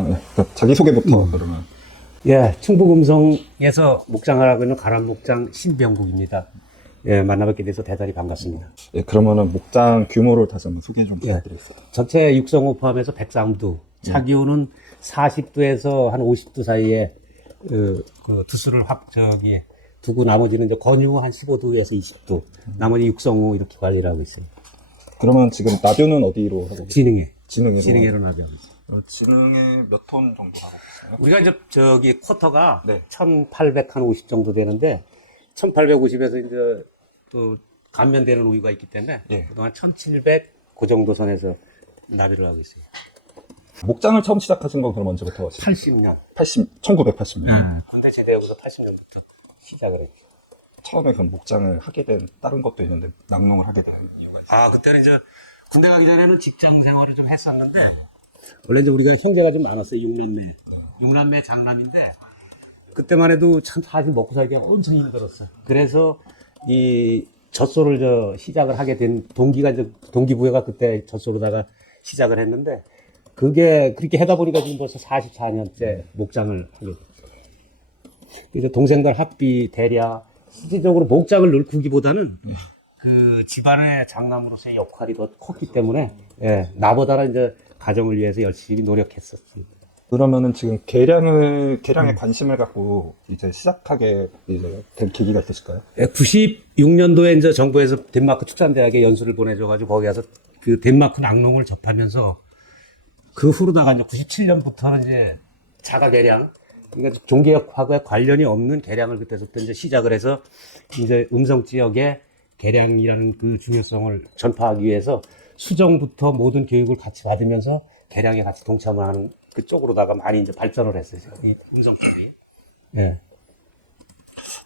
네. 자기소개부터 그러면. 예, 충북음성에서 목장을 하고 있는 가람목장 신병국입니다. 예, 만나뵙게 돼서 대단히 반갑습니다. 예, 그러면은 목장 규모를 다시 한번 소개 좀 부탁드리겠습니다. 전체 육성호 포함해서 103두, 차기호는 40두에서 한 50두 사이에 그 두수를 두고 나머지는 이제 건유 한 15두에서 20두, 나머지 육성호 이렇게 관리를 하고 있어요. 그러면 지금 나뷰는 어디로 하고 계세요? 진흥에. 진흥으로. 진흥에로 나비하고 있어요. 진흥에 몇 톤 정도 하고 계세요? 우리가 이제 쿼터가 네. 1850 정도 되는데 1850에서 이제 또 감면되는 우유가 있기 때문에 예. 그동안 1700 그 정도 선에서 나비를 하고 있어요. 목장을 처음 시작하신 건 그럼 언제부터 하시죠? 80년. 1980년. 군대 제대하고서 80년부터 시작을 했죠. 처음에 그럼 목장을 하게 된 다른 것도 있는데 낙농을 하게 된 이유가 있어요? 아, 그때는 이제 군대 가기 전에는 직장 생활을 좀 했었는데 원래 이제 우리가 형제가 좀 많았어요. 육남매 장남인데 그때만 해도 참 사실 먹고 살기가 엄청 힘들었어요. 그래서 이 젖소를 시작을 하게 된 동기부여가 그때 젖소로다가 시작을 했는데 그게 그렇게 하다 보니까 지금 벌써 44년째 목장을 하게 됐어요. 그래서 동생들 학비 대랴 실질적으로 목장을 늘구기보다는 그 집안의 장남으로서의 역할이 더 컸기 때문에 예, 나보다는 이제 가정을 위해서 열심히 노력했었습니다. 그러면은 지금 계량에 관심을 갖고 이제 시작하게 이제 된 계기가 있으실까요? 96년도에 이제 정부에서 덴마크 축산대학에 연수를 보내줘가지고 거기 가서 그 덴마크 낙농을 접하면서 그 후로다가 이제 97년부터는 이제 자가 개량, 그러니까 종교역학에 관련이 없는 개량을 그때부터 이제 시작을 해서 이제 음성 지역에 개량이라는 그 중요성을 전파하기 위해서 수정부터 모든 교육을 같이 받으면서 개량에 같이 동참을 하는 그쪽으로다가 많이 이제 발전을 했어요. 이 음성 쪽이. 예.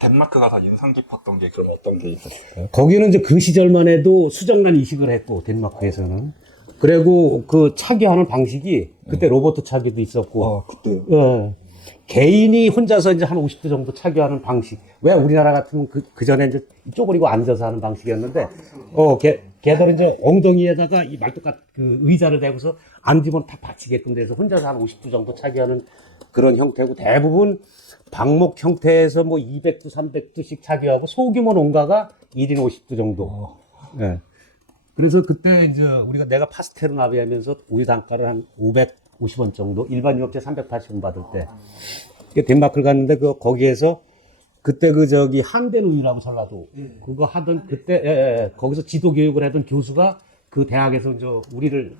덴마크가 다 인상 깊었던 게 그럼 어떤 게 있었을까요? 거기는 이제 그 시절만 해도 수정란 이식을 했고, 덴마크에서는. 그리고 그 차기하는 방식이 그때 로봇 차기도 있었고. 그때요? 예. 개인이 혼자서 이제 한 50도 정도 차기하는 방식. 왜 우리나라 같으면 그 전에 이제 쪼그리고 앉아서 하는 방식이었는데, 걔들은 이제 엉덩이에다가 이 말뚝같 그 의자를 대고서 앉으면 다 받치게끔 돼서 혼자서 한 50도 정도 차기하는 그런 형태고 대부분 방목 형태에서 뭐 200도, 300도씩 차기하고 소규모 농가가 1인 50도 정도. 예. 그래서 그때 이제 내가 파스텔을 나비하면서 우유 단가를 한 550원 정도, 일반 유업체 380원 받을 때. 덴마크를 갔는데 거기에서 그때 한덴 우유라고 전라도 그거 하던 그때 거기서 지도 교육을 하던 교수가 그 대학에서 이제 우리를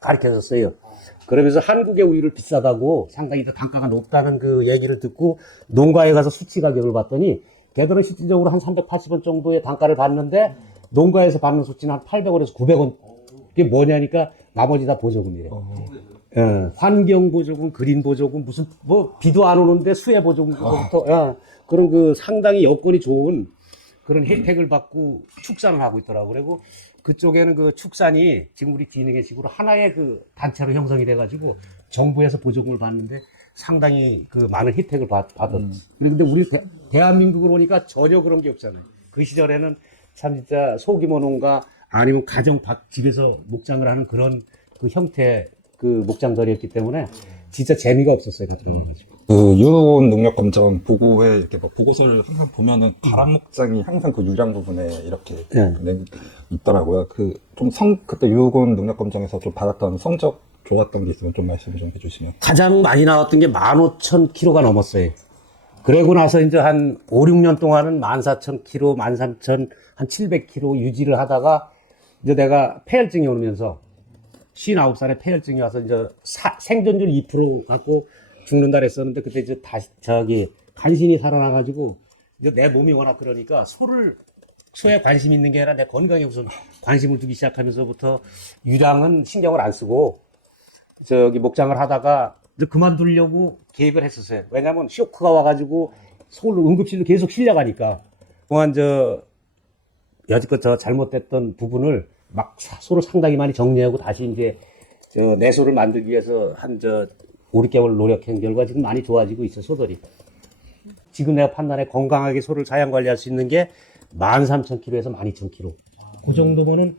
가르쳐 줬어요. 그러면서 한국의 우유를 비싸다고 상당히 더 단가가 높다는 그 얘기를 듣고 농가에 가서 수치 가격을 봤더니 걔들은 실질적으로 한 380원 정도의 단가를 받는데 농가에서 받는 수치는 한 800원에서 900원. 그게 뭐냐니까 나머지 다 보조금이에요. 환경 보조금, 그린 보조금, 무슨 비도 안 오는데 수해 보조금부터 그런 그 상당히 여건이 좋은 그런 혜택을 받고 축산을 하고 있더라고요. 그리고 그쪽에는 그 축산이 지금 우리 진흥의 식으로 하나의 그 단체로 형성이 돼가지고 정부에서 보조금을 받는데 상당히 그 많은 혜택을 받았지. 근데 우리 대한민국으로 오니까 전혀 그런 게 없잖아요. 그 시절에는 참 진짜 소규모 농가 아니면 가정 집에서 목장을 하는 그런 그 형태 그 목장들이었기 때문에 진짜 재미가 없었어요. 그 유원 능력 검정 보고에 이렇게 보고서를 항상 보면은 가람 목장이 항상 그 유량 부분에 이렇게 있더라고요. 그때 유원 능력 검정에서 좀 받았던 성적 좋았던 게 있으면 좀 말씀 좀 해주시면. 가장 많이 나왔던 게 15,000kg가 넘었어요. 그러고 나서 이제 한 5, 6년 동안은 14,000kg, 13,000, 한 700kg 유지를 하다가 이제 내가 폐혈증이 오면서 59살에 폐혈증이 와서 이제 생존율 2% 갖고 죽는다 그랬었는데 그때 이제 다시 간신히 살아나가지고 이제 내 몸이 워낙 그러니까 소에 관심 있는 게 아니라 내 건강에 우선 관심을 두기 시작하면서부터 유량은 신경을 안 쓰고 목장을 하다가 이제 그만두려고 계획을 했었어요. 왜냐면 쇼크가 와가지고 서울로 응급실로 계속 실려가니까 여지껏 잘못됐던 부분을 막 소를 상당히 많이 정리하고 다시 이제 내 소를 만들기 위해서 한 5, 6개월 노력한 결과 지금 많이 좋아지고 있어 소들이. 지금 내가 판단해 건강하게 소를 사양 관리할 수 있는 게 13,000kg에서 12,000kg. 그 정도면은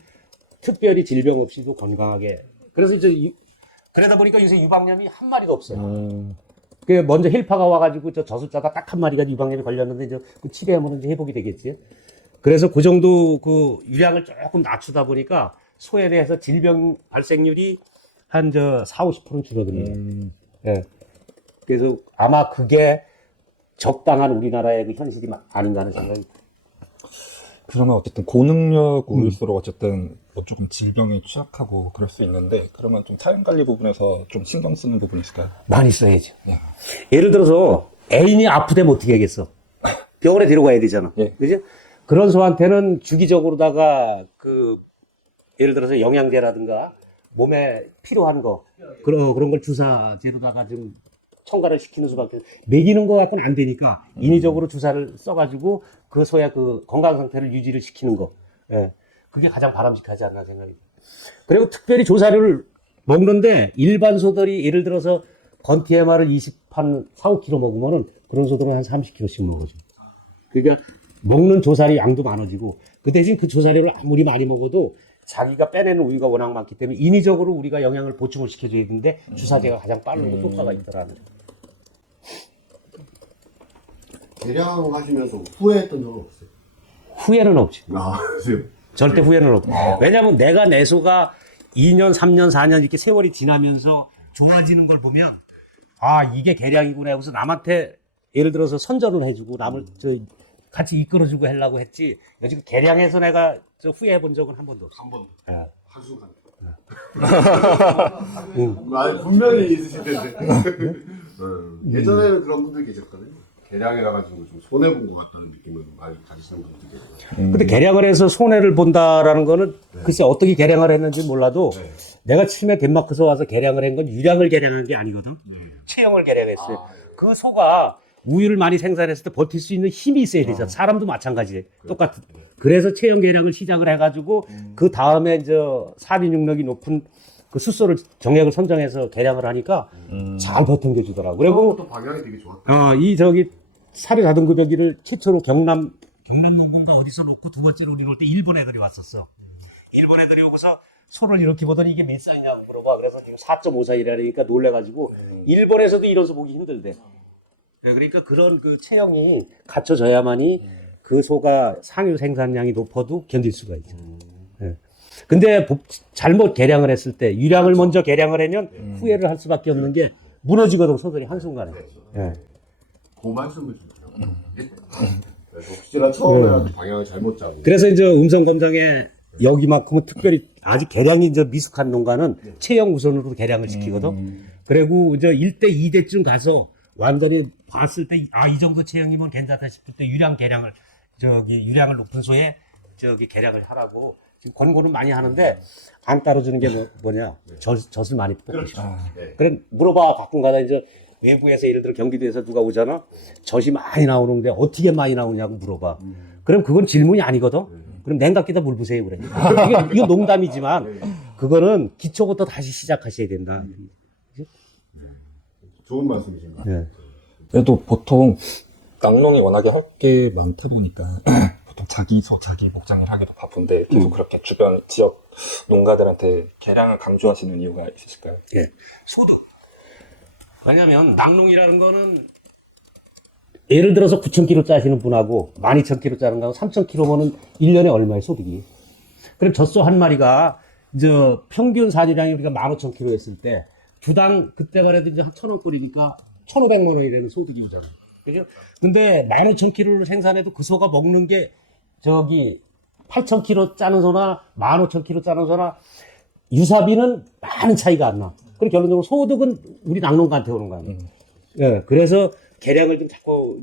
특별히 질병 없이도 건강하게. 그래서 이제 그러다 보니까 요새 유방염이 한 마리도 없어요. 그 먼저 힐파가 와가지고 저 저술자가 딱 한 마리가 유방염이 걸렸는데 이제 그 치료하면 이제 회복이 되겠지. 그래서 그 정도 그 유량을 조금 낮추다 보니까 소에 대해서 질병 발생률이 한 4-50%는 줄어듭니다. 예. 그래서 아마 그게 적당한 우리나라의 그 현실이 아닌가 하는 생각이. 그러면 어쨌든 고능력 우일수록 어쨌든 뭐 조금 질병에 취약하고 그럴 수 있는데, 그러면 좀 사용관리 부분에서 좀 신경 쓰는 부분이 있을까요? 많이 써야죠. 예. 예를 들어서 애인이 아프다면 어떻게 하겠어? 병원에 데려가야 되잖아. 예. 그죠? 그런 소한테는 주기적으로다가 예를 들어서 영양제라든가 몸에 필요한 거 그런 걸 주사제로다가 좀 첨가를 시키는 수밖에 먹이는 거 갖고는 안 되니까 인위적으로 주사를 써가지고 그 소의 그 건강 상태를 유지를 시키는 거. 예. 그게 가장 바람직하지 않나 생각합니다. 그리고 특별히 조사료를 먹는데 일반 소들이 예를 들어서 건티 MR을 4, 5kg 먹으면은 그런 소들은 한 30kg씩 먹어줘. 그러니까 먹는 조사리 양도 많아지고 그 대신 그 조사료를 아무리 많이 먹어도 자기가 빼내는 우유가 워낙 많기 때문에 인위적으로 우리가 영양을 보충을 시켜줘야 되는데 주사제가 가장 빠르고 효과가 있더라는. 개량하시면서 후회했던 적은 없어요? 후회는 없지. 지금. 절대 후회는 없고. 왜냐면 내가 내 소가 2년, 3년, 4년 이렇게 세월이 지나면서 좋아지는 걸 보면 아 이게 개량이구나 하고서 남한테 예를 들어서 선전을 해주고 남을 같이 이끌어주고 하려고 했지. 요즘 개량해서 내가 후회해 본 적은 한 번도 없어. 한 번도. 예. 한순간. 분명히 있으실 텐데. 예전에는 그런 분들이 계셨거든요. 개량해가지고 좀 손해본 것 같다는 느낌을 많이 가지시는 분들이 계세요. 근데 개량을 해서 손해를 본다라는 거는 글쎄 어떻게 개량을 했는지 몰라도 내가 처음에 덴마크에서 와서 개량을 한 건 유량을 개량한 게 아니거든. 체형을 개량했어요. 그 소가 우유를 많이 생산했을 때 버틸 수 있는 힘이 있어야 되잖아. 사람도 마찬가지예요. 똑같은. 그래서 체형 개량을 시작을 해가지고 그 다음에 사빈육력이 높은 그 숫소를 정액을 선정해서 개량을 하니까 잘 버텨주더라고. 그리고 또 방향이 되게 좋았다. 사료 다등급여기를 최초로 경남 농군가 어디서 놓고 두 번째로 우리 놓을 때 일본 애들이 왔었어. 일본 애들이 오고서 소를 이렇게 보더니 이게 몇 살이냐고 물어봐. 그래서 지금 4.5살이라니까 놀래가지고 일본에서도 이런 소 보기 힘들대. 그러니까 그런 그 체형이 갖춰져야만이 그 소가 상유 생산량이 높아도 견딜 수가 있죠. 예. 근데 잘못 개량을 했을 때 유량을 먼저 개량을 하면 후회를 할 수밖에 없는 게 무너지거든 소들이 한순간에. 예. 그 말씀을 좀 드려요. 혹시나 처음에 방향을 잘못 잡고. 그래서 음성 검정에 여기만큼은 특별히 아직 개량이 미숙한 농가는 체형 우선으로 개량을 시키거든. 그리고 1대, 2대쯤 가서 완전히 봤을 때, 이 정도 체형이면 괜찮다 싶을 때 유량 개량을, 유량을 높은 소에 개량을 하라고 지금 권고는 많이 하는데 안 따라주는 게 뭐냐. 젖을 많이 뽑고. 그렇죠. 그래, 물어봐. 가끔 가다 외부에서 예를 들어 경기도에서 누가 오잖아. 젖이 많이 나오는데 어떻게 많이 나오냐고 물어봐. 그럼 그건 질문이 아니거든. 그럼 냉각기다 물 부세요 그래. 이거 농담이지만 그거는 기초부터 다시 시작하셔야 된다. 좋은 말씀이신 것 같아요. 네. 그래도 보통 낙농이 워낙에 할 게 많다 보니까 보통 자기 소, 자기 목장일 하기도 바쁜데 계속 그렇게 주변 지역 농가들한테 개량을 강조하시는 이유가 있으실까요? 예. 소득. 왜냐면 낙농이라는 거는 예를 들어서 9,000kg 짜시는 분하고 12,000kg 짜는 거하고 3,000kg면은 1년에 얼마의 소득이. 그럼 젖소 한 마리가 평균 사료량이 우리가 15,000kg 했을 때 주당 그때만 해도 한 1,000원 꼴이니까 1,500만 원이라는 소득이 오잖아. 그죠? 근데 15,000kg를 생산해도 그 소가 먹는 게 8,000kg 짜는 소나 15,000kg 짜는 소나 유사비는 많은 차이가 안 나. 그럼 결론적으로 소득은 우리 낙농가한테 오는 거 아니에요. 예, 그래서 개량을 좀 자꾸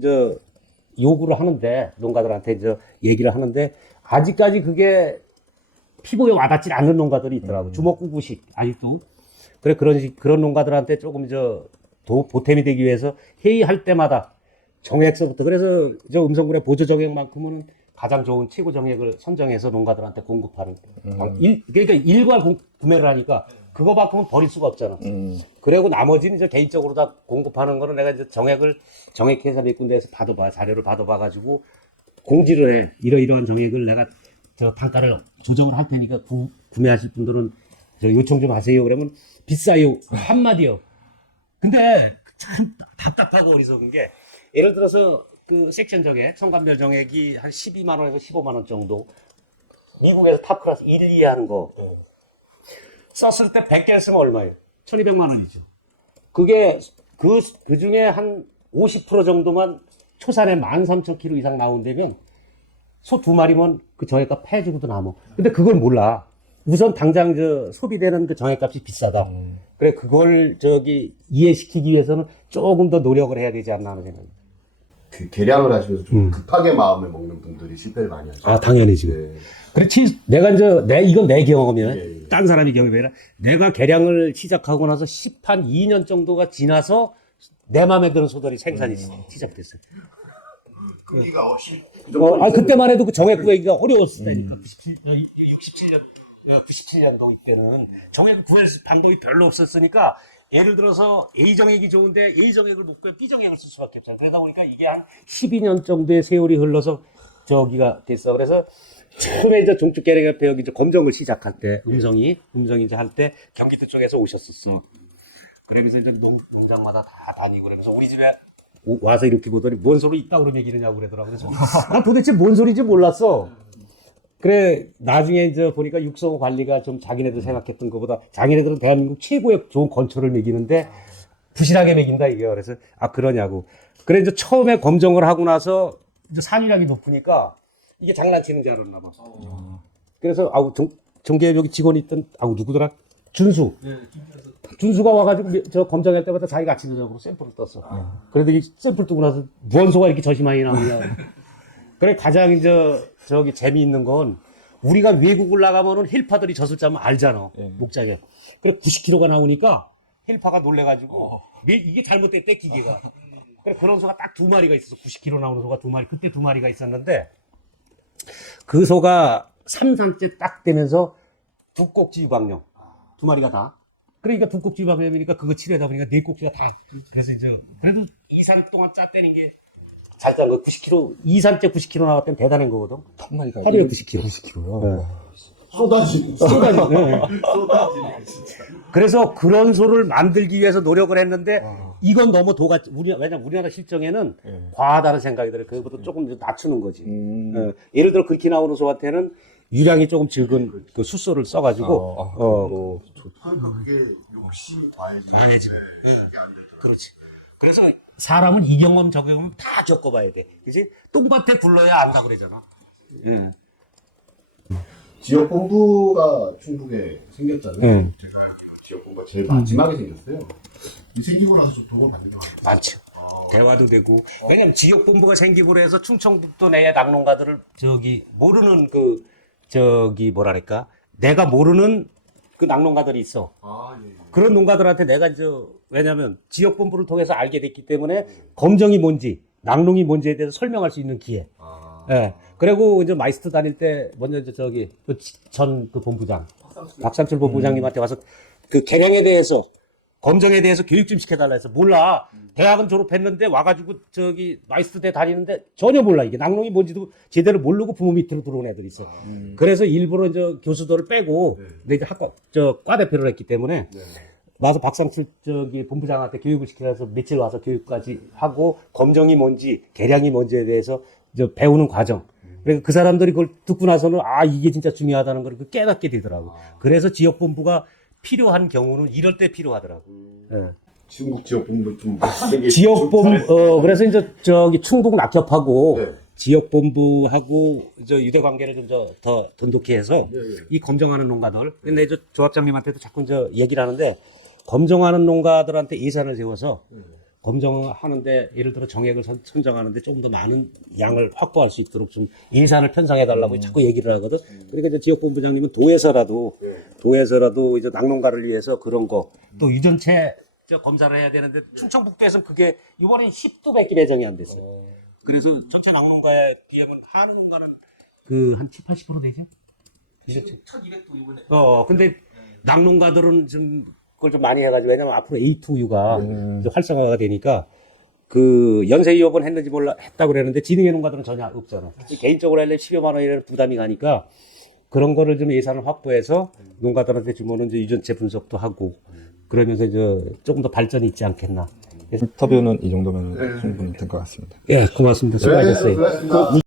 요구를 하는데 농가들한테 얘기를 하는데 아직까지 그게 피부에 와닿지 않는 농가들이 있더라고. 주먹구구식 아직도. 그래 그런 농가들한테 조금 보탬이 되기 위해서 회의할 때마다 정액서부터 그래서 음성군의 보조 정액만큼은 가장 좋은 최고 정액을 선정해서 농가들한테 공급하는. 그러니까 일괄 구매를 하니까 그거만큼은 버릴 수가 없잖아. 그리고 나머지는 개인적으로 다 공급하는 거는 내가 정액회사 몇 군데에서 자료를 받아봐가지고 공지를 해. 이러이러한 정액을 내가 단가를 조정을 할 테니까 구매하실 분들은 요청 좀 하세요. 그러면 비싸요. 한마디요. 근데 참 답답하고 어리석은 게, 예를 들어서 그 섹션 정액, 성감별 정액이 한 12만 원에서 15만 원 정도, 미국에서 탑 클래스 1, 2 하는 거 썼을 때 100개를 쓰면 얼마예요? 1200만 원이죠. 그게 그 중에 한 50% 정도만 초산에 13,000kg 이상 나온다면 소 2마리면 그 정액값 패주고도 남어. 근데 그걸 몰라. 우선 당장 소비되는 그 정액값이 비싸다. 그래, 그걸 이해시키기 위해서는 조금 더 노력을 해야 되지 않나 하는 생각입니다. 그 계량을 하시면서 좀 급하게 마음을 먹는 분들이 실패를 많이 하죠. 아, 당연히 지금. 그렇지. 이건 내 경험이야. 예. 딴 사람이 경험이 아니라, 내가 개량을 시작하고 나서 2년 정도가 지나서 내 마음에 드는 소들이 생산이 시작됐어요. 끄기가 없이. 그때만 해도 그 정액 구하기가 어려웠어요. 97년도 이때는 정액 구할 방법이 별로 없었으니까, 예를 들어서 A 정액이 좋은데 A 정액을 놓고 B 정액을 쓸 수밖에 없잖아요. 그러다 보니까 이게 한 12년 정도의 세월이 흘러서 저기가 됐어. 그래서 처음에 이제 종축 계량협회 여기 이제 검정을 시작할 때, 음성이 이제 할 때 경기도 쪽에서 오셨었어. 그러면서 이제 농장마다 다 다니고, 그러면서 우리 집에 와서 이렇게 보더니 뭔 소리 있다고 그러면 얘기느냐고 그러더라고. 그래서 난 도대체 뭔 소리인지 몰랐어. 그래, 나중에 이제 보니까 육성 관리가 좀 자기네들 생각했던 것보다, 자기네들은 대한민국 최고의 좋은 건초를 먹이는데 부실하게 먹인다 이게. 그래서 그러냐고. 그래, 이제 처음에 검정을 하고 나서 이제 산유량이 높으니까 이게 장난치는 줄 알았나 봐. 그래서 정계협 여기 직원이 있던 누구더라? 준수. 준수가 와가지고 저 검정할 때마다 자기가 아침저녁으로 샘플을 떴어. 그래도 이 샘플 뜨고 나서 무언소가 이렇게 젖이 많이 나오냐. 그래, 가장 재미있는 건, 우리가 외국을 나가면은 힐파들이 젖을 짜면 알잖아. 목장에. 그래, 90kg가 나오니까 힐파가 놀래가지고, 이게 잘못됐대, 기계가. 그래, 그런 소가 딱 2마리가 있었어. 90kg 나오는 소가 2마리. 그때 2마리가 있었는데, 그 소가 3산째 딱 되면서 두꼭지 유방염. 2마리가 다. 그러니까 두꼭지 유방염이니까 그거 치료하다 보니까 4꼭지가 다. 그래서 그래도 2산 동안 짰다는 게 잘 짠 거. 90kg, 2산째 90kg 나왔다면 대단한 거거든. 한 마리가 하루에 90kg. 90kg요. 쏟아지네, 진짜. 그래서 그런 소를 만들기 위해서 노력을 했는데, 이건 너무 왜냐면 우리나라 실정에는 과하다는 생각이 들어요. 그것보다 조금 낮추는 거지. 예를 들어 그렇게 나오는 소한테는 유량이 조금 적은 그 숫소를 써가지고, 그러니까 그게 욕심이 과해지고. 과해지고. 그렇지. 그래서 사람은 이 경험 저 경험 다 겪어봐야 돼. 그지? 똥밭에 굴러야 안다 그러잖아. 지역본부가 충북에 생겼잖아요. 제가 지역본부가 제일 마지막에 생겼어요. 이 생기고 나서 좀 도움을 받는 것 같아요. 많죠. 대화도 되고. 왜냐면 지역본부가 생기고 해서 충청북도 내의 낙농가들을 모르는 뭐랄까. 내가 모르는 그 낙농가들이 있어. 예. 그런 농가들한테 내가 왜냐면 지역본부를 통해서 알게 됐기 때문에 검정이 뭔지, 낙농이 뭔지에 대해서 설명할 수 있는 기회. 예. 그리고 이제 마이스터 다닐 때 먼저 전 본부장, 박상철 본부장님한테 와서 그 개량에 대해서, 검정에 대해서 교육 좀 시켜달라 해서 몰라. 대학은 졸업했는데 와가지고 마이스터 대 다니는데 전혀 몰라. 이게 낙농이 뭔지도 제대로 모르고 부모 밑으로 들어온 애들이 있어. 그래서 일부러 교수들을 빼고 내 이제 과 대표를 했기 때문에 와서 박상철 본부장한테 교육을 시켜서 며칠 와서 교육까지 하고, 검정이 뭔지, 개량이 뭔지에 대해서 배우는 과정. 그래서 그 사람들이 그걸 듣고 나서는 이게 진짜 중요하다는 걸 깨닫게 되더라고. 그래서 지역본부가 필요한 경우는 이럴 때 필요하더라고. 중국 지역본부 좀 그래서 이제 충북 낙협하고 네. 지역본부하고 유대 관계를 좀 더 돈독히 해서 이 검정하는 농가들. 근데 조합장님한테도 자꾸 얘기를 하는데, 검정하는 농가들한테 예산을 세워서 검정하는데, 예를 들어 정액을 선정하는데 조금 더 많은 양을 확보할 수 있도록 좀 예산을 편성해달라고 자꾸 얘기를 하거든. 그러니까 이제 지역본부장님은 도에서라도 이제 낙농가를 위해서 그런 거, 또 유전체 검사를 해야 되는데, 충청북도에서는 그게 이번에 10도밖에 배정이 안 됐어요. 그래서 전체 낙농가에 비하면 하는 농가는 한 70, 80% 되죠? 1200도 이번에. 근데 낙농가들은 좀 그걸 좀 많이 해가지고, 왜냐면 앞으로 A2U가 활성화가 되니까, 연세위협은 했는지 했다고 그랬는데, 진흥회 농가들은 전혀 없잖아. 개인적으로 하려면 10여만 원이라는 부담이 가니까, 그런 거를 좀 예산을 확보해서 농가들한테 주면은 이제 유전체 분석도 하고, 그러면서 조금 더 발전이 있지 않겠나. 인터뷰는 이 정도면 충분히 된 것 같습니다. 예, 고맙습니다. 수고하셨어요. 고맙습니다.